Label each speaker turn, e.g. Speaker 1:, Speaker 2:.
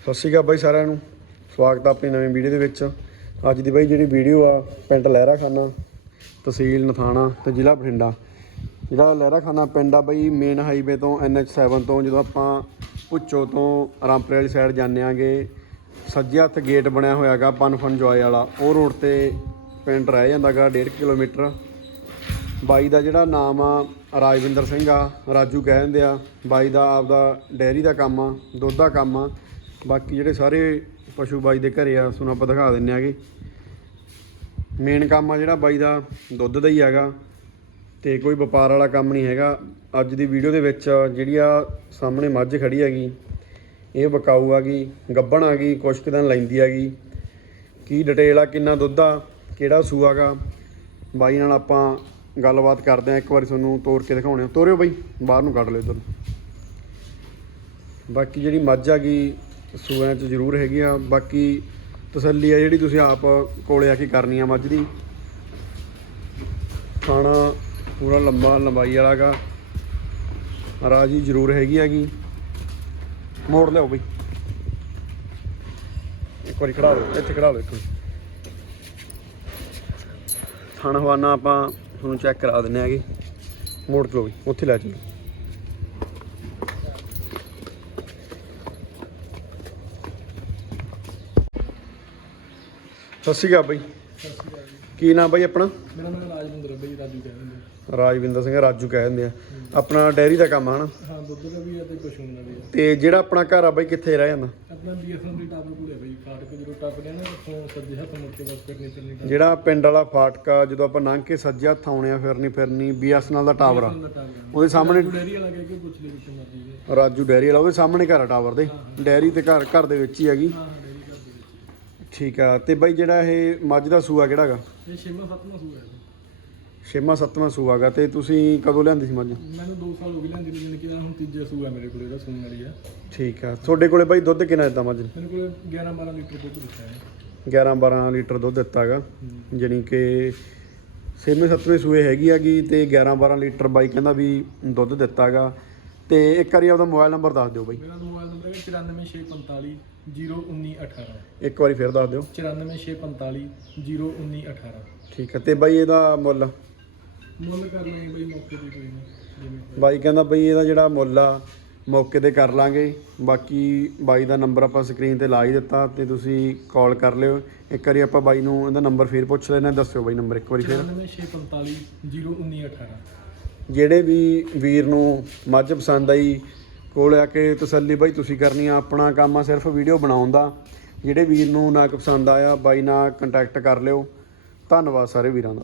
Speaker 1: ਸਤਿ ਸ਼੍ਰੀ ਅਕਾਲ ਬਾਈ ਸਾਰਿਆਂ ਨੂੰ। ਸਵਾਗਤ ਆ ਆਪਣੀ ਨਵੀਂ ਵੀਡੀਓ ਦੇ ਵਿੱਚ। ਅੱਜ ਦੀ ਬਾਈ ਜਿਹੜੀ ਵੀਡੀਓ ਆ, ਪਿੰਡ ਲਹਿਰਾ ਖਾਨਾ ਤਹਿਸੀਲ ਨਥਾਣਾ ਤੇ ਜ਼ਿਲ੍ਹਾ ਬਠਿੰਡਾ। ਜਿਹੜਾ ਲਹਿਰਾ ਖਾਨਾ ਪਿੰਡ ਆ ਬਾਈ ਮੇਨ ਹਾਈਵੇ ਤੋਂ NH7 ਤੋਂ ਜਦੋਂ ਆਪਾਂ ਭੁੱਚੋ ਤੋਂ ਰਾਮਪੁਰੇ ਵਾਲੀ ਸਾਈਡ ਜਾਂਦੇ ਆਂਗੇ, ਸੱਜੇ ਹੱਥ ਗੇਟ ਬਣਿਆ ਹੋਇਆਗਾ ਪਨਫਨ ਜੋਏ ਵਾਲਾ। ਉਹ ਰੋਡ ਤੇ ਪਿੰਡ ਰਹਿ ਜਾਂਦਾਗਾ 1.5 ਕਿਲੋਮੀਟਰ। ਬਾਈ ਦਾ ਜਿਹੜਾ ਨਾਮ ਆ, ਰਾਜਵਿੰਦਰ ਸਿੰਘ ਆ, ਰਾਜੂ ਕਹਿ ਦਿੰਦੇ ਆ। ਬਾਈ ਦਾ ਆਪਦਾ ਡੈਰੀ ਦਾ ਕੰਮ ਆ, ਦੁੱਧ ਦਾ ਕੰਮ ਆ। ਬਾਕੀ ਜਿਹੜੇ ਸਾਰੇ ਪਸ਼ੂ ਬਾਈ ਦੇ ਘਰੇ ਆ, ਤੁਹਾਨੂੰ ਆਪਾਂ ਦਿਖਾ ਦਿੰਨੇ ਆਗੇ। ਮੇਨ ਕੰਮ ਆ ਜਿਹੜਾ ਬਾਈ ਦਾ, ਦੁੱਧ ਦਾ ਹੀ ਹੈਗਾ। ਤੇ ਕੋਈ ਵਪਾਰ ਵਾਲਾ ਕੰਮ ਨਹੀਂ ਹੈਗਾ। ਅੱਜ ਦੀ ਵੀਡੀਓ ਦੇ ਵਿੱਚ ਜਿਹੜੀ ਆ ਸਾਹਮਣੇ ਮੱਝ ਖੜੀ ਹੈਗੀ, ਇਹ ਬਕਾਊ ਆ ਗਈ ਗੱਬਣ ਆ ਗਈ ਕੁਛ ਕੁ ਦਿਨ ਲੈਂਦੀ ਹੈਗੀ। ਕੀ ਡਿਟੇਲ ਆ, ਕਿੰਨਾ ਦੁੱਧ ਆ, ਕਿਹੜਾ ਸੂਆਗਾ ਬਾਈ ਨਾਲ ਆਪਾਂ ਗੱਲਬਾਤ ਕਰਦੇ ਆ, ਇੱਕ ਵਾਰੀ ਤੁਹਾਨੂੰ ਤੋੜ ਕੇ ਦਿਖਾਉਣੇ ਆ। ਤੋਰਿਓ ਬਾਈ, ਬਾਹਰ ਨੂੰ ਕੱਢ ਲਿਓ ਇੱਧਰ ਬਾਕੀ ਜਿਹੜੀ ਮੱਝ ਆ ਗਈ ਸੂਆਂ 'ਚ ਜ਼ਰੂਰ ਹੈਗੀ ਆ ਬਾਕੀ ਤਸੱਲੀ ਆ ਜਿਹੜੀ ਤੁਸੀਂ ਆਪ ਕੋਲੇ ਆ ਕੇ ਕਰਨੀ ਆ ਮੱਝ ਦੀ। ਖਾਣਾ ਪੂਰਾ ਲੰਬਾ ਲੰਬਾਈ ਵਾਲਾ ਗਾ। ਰਾਜੀ ਜ਼ਰੂਰ ਹੈਗੀ ਹੈਗੀ ਮੋੜ ਲਿਓ ਬਈ। ਇੱਕ ਵਾਰੀ ਖੜਾ ਲਓ ਇੱਥੇ ਖੜਾ ਲਓ ਇੱਕ ਵਾਰੀ। ਹਵਾਨਾ ਆਪਾਂ ਤੁਹਾਨੂੰ ਚੈੱਕ ਕਰਾ ਦਿੰਨੇ ਆਗੇ। ਮੋੜ ਚਲੋ ਬਈ, ਉੱਥੇ ਲੈ ਚਲੋ। ਸਤਿ ਸ਼੍ਰੀ ਅਕਾਲ ਬਈ। ਕੀ ਨਾਮ ਬਈ ਆਪਣਾ?
Speaker 2: ਮੇਰਾ ਨਾਮ ਰਾਜਵਿੰਦਰ ਹੈ ਬਈ ਰਾਜੂ ਕਹਿੰਦੇ ਨੇ
Speaker 1: ਰਾਜਵਿੰਦਰ ਸਿੰਘ ਰਾਜੂ ਕਹਿ ਦਿੰਦੇ ਆ। ਆਪਣਾ ਡੈਰੀ ਦਾ ਕੰਮ ਆ ਹਨਾ?
Speaker 2: ਹਾਂ ਦੁੱਧ ਦਾ ਵੀ ਹੈ ਤੇ ਪਸ਼ੂ ਦਾ ਵੀ ਹੈ
Speaker 1: ਤੇ ਜਿਹੜਾ ਆਪਣਾ ਘਰ ਆ ਬਈ ਕਿੱਥੇ ਰਹਿ ਜਾਂਦਾ?
Speaker 2: ਆਪਣਾ ਬੀਐਫਐਮ ਦੀ ਟਾਵਰ ਕੋਲ ਬਈ ਫਾਟਕ ਜਦੋਂ ਟੱਪ ਨਾ ਉੱਥੋਂ ਸੱਜੇ ਹੱਥ ਮੁੜ ਕੇ ਬਸ ਫਿਰ ਨੀਚੇ ਨਹੀਂ
Speaker 1: ਜਿਹੜਾ ਪਿੰਡ ਵਾਲਾ ਫਾਟਕਾ ਜਦੋਂ ਆਪਾਂ ਲੰਘ ਕੇ ਸੱਜੇ ਹੱਥ ਆਉਣੇ ਆ ਫਿਰਨੀ ਫਿਰਨੀ ਬੀਐਸਐਨਐਲ ਦਾ ਟਾਵਰ ਆ। ਉਹਦੇ ਸਾਹਮਣੇ
Speaker 2: ਡੈਰੀ ਵਾਲਾ ਕਹਿ ਕੇ ਪੁੱਛ ਲਈ ਕਿੱਥੇ ਮਰਜ਼ੀ ਹੈ
Speaker 1: ਰਾਜੂ ਡੈਰੀ ਵਾਲਾ ਉਹਦੇ ਸਾਹਮਣੇ ਘਰ ਆ ਟਾਵਰ ਦੇ। ਡੈਰੀ ਤੇ ਘਰ ਘਰ ਦੇ ਵਿੱਚ ਹੀ ਹੈਗੀ।
Speaker 2: ਹਾਂ।
Speaker 1: ਠੀਕ ਆ ਤੇ ਬਈ ਜਿਹੜਾ ਇਹ ਮੱਝ ਦਾ ਸੂਆ ਕਿਹੜਾ
Speaker 2: ਇਹ ਛੇਵਾਂ ਸੱਤਵਾਂ ਸੂਆ ਹੈ
Speaker 1: ਛੇਵਾਂ ਸੱਤਵਾਂ ਸੂਆ ਗਾ ਤੇ ਤੁਸੀਂ ਕਦੋਂ ਲਿਆਂਦੀ ਸੀ ਮੱਝ?
Speaker 2: ਮੈਨੂੰ 2 ਸਾਲ ਹੋ ਗਏ ਲੈਂਦੀ ਨੂੰ ਕਿ ਹੁਣ ਤੀਜਾ ਸੂਆ ਮੇਰੇ ਕੋਲ ਇਹਦਾ ਸੂਣ ਵਾਲੀ ਆ।
Speaker 1: ਠੀਕ ਆ ਤੁਹਾਡੇ ਕੋਲੇ ਬਈ ਦੁੱਧ ਕਿੰਨਾ ਦਿੱਤਾ ਮੱਝ ਨੇ?
Speaker 2: ਮੇਰੇ ਕੋਲ 11 12 ਲੀਟਰ ਦੁੱਧ ਦਿੱਤਾ ਹੈ।
Speaker 1: 11 12 ਲੀਟਰ ਦੁੱਧ ਦਿੱਤਾਗਾ ਜਾਣੀ ਕਿ ਛੇਵੇਂ ਸੱਤਵੇਂ ਸੂਏ ਹੈਗੀ ਹੈਗੀ ਤੇ 11 12 ਲੀਟਰ ਬਾਈ ਕਹਿੰਦਾ ਵੀ ਦੁੱਧ ਦਿੱਤਾਗਾ ਤੇ ਇੱਕ ਵਾਰੀ ਆਪਦਾ ਮੋਬਾਈਲ ਨੰਬਰ ਦੱਸ ਦਿਓ ਬਾਈ।
Speaker 2: ਮੇਰਾ ਮੋਬਾਈਲ ਨੰਬਰ ਹੈ 94645 01918
Speaker 1: ਇੱਕ ਵਾਰੀ ਫਿਰ ਦੱਸ ਦਿਓ।
Speaker 2: 94645 01918
Speaker 1: ਠੀਕ ਹੈ ਤੇ ਬਾਈ ਇਹਦਾ ਮੁੱਲ?
Speaker 2: ਮੁੱਲ ਕਰ ਲਾਂਗੇ ਬਈ ਮੌਕੇ ਤੇ ਕੋਈ ਜਿਵੇਂ
Speaker 1: ਬਾਈ ਕਹਿੰਦਾ ਬਈ ਇਹਦਾ ਜਿਹੜਾ ਮੁੱਲ ਆ ਮੌਕੇ ਤੇ ਕਰ ਲਾਂਗੇ। ਬਾਕੀ ਬਾਈ ਦਾ ਨੰਬਰ ਆਪਾਂ ਸਕਰੀਨ ਤੇ ਲਾ ਹੀ ਦਿੱਤਾ ਤੇ ਤੁਸੀਂ ਕਾਲ ਕਰ ਲਿਓ। ਇੱਕ ਵਾਰੀ ਆਪਾਂ ਬਾਈ ਨੂੰ ਇਹਦਾ ਨੰਬਰ ਫੇਰ ਪੁੱਛ ਲੈਣਾ ਦੱਸਿਓ ਬਾਈ ਨੰਬਰ ਇੱਕ ਵਾਰੀ ਫੇਰ।
Speaker 2: 94645 01918
Speaker 1: ਜਿਹੜੇ ਵੀ ਵੀਰ ਨੂੰ ਮੱਝ ਪਸੰਦ ਆਈ ਕੋਲ ਆ ਕੇ ਤਸੱਲੀ ਬਾਈ ਤੁਸੀਂ ਕਰਨੀ ਆ, ਆਪਣਾ ਕੰਮ ਆ, ਸਿਰਫ ਵੀਡੀਓ ਬਣਾਉਣ ਦਾ। ਜਿਹੜੇ ਵੀਰ ਨੂੰ ਨਾ ਪਸੰਦ ਆਇਆ, ਬਾਈ ਨਾਲ ਕੰਟੈਕਟ ਕਰ ਲਿਓ। ਧੰਨਵਾਦ ਸਾਰੇ ਵੀਰਾਂ ਦਾ।